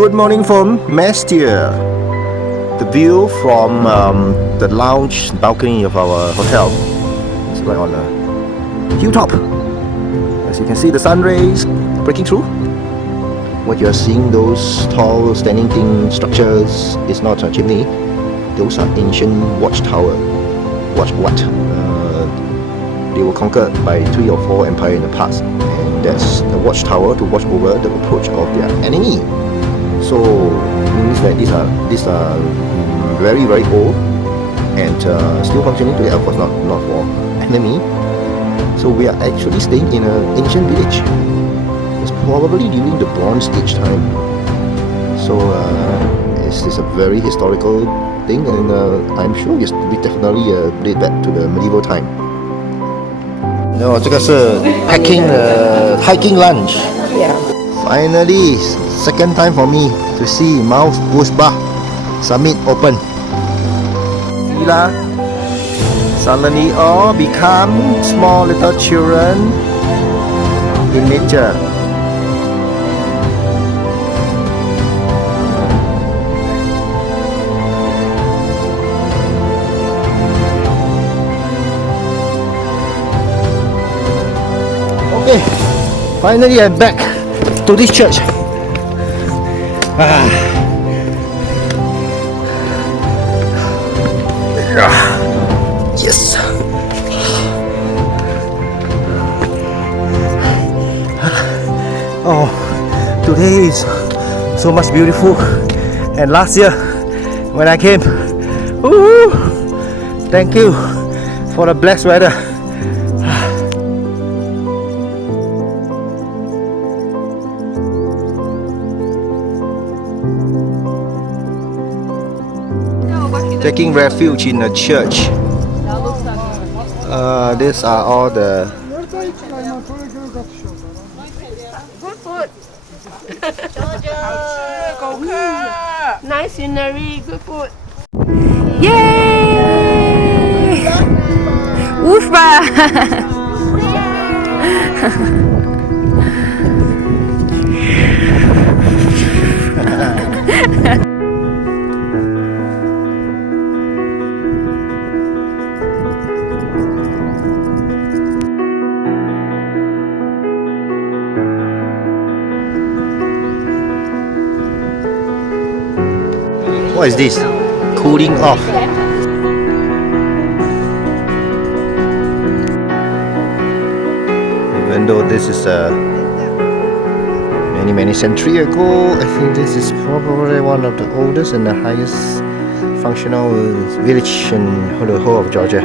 Good morning from Mestia. The view from the lounge balcony of our hotel is right on a hilltop. As you can see, the sun rays breaking through. What you are seeing, those tall standing thing structures, is not a chimney. Those are ancient watchtower. Watch what? They were conquered by 3 or 4 empires in the past, and that's the watchtower to watch over the approach of their enemy. So it means that these are very old and still functioning today. Of course, not for enemy. So we are actually staying in an ancient village. It's probably during the Bronze Age time. So it's a very historical thing, and I'm sure we definitely date back to the medieval time. No, 这个是 hiking lunch. Yeah. Finally, second time for me to see Mount Busbah summit open. See lah, suddenly all become small little children in nature. Okay, finally I'm back to this church. Yes. Oh, today is so much beautiful. And last year when I came, thank you for the blessed weather. Taking refuge in a church. These are all the Good food. Nice scenery, good food. Yay! Woofba! What is this? Cooling off. Even though this is many centuries ago, I think this is probably one of the oldest and the highest functional village in the whole of Georgia.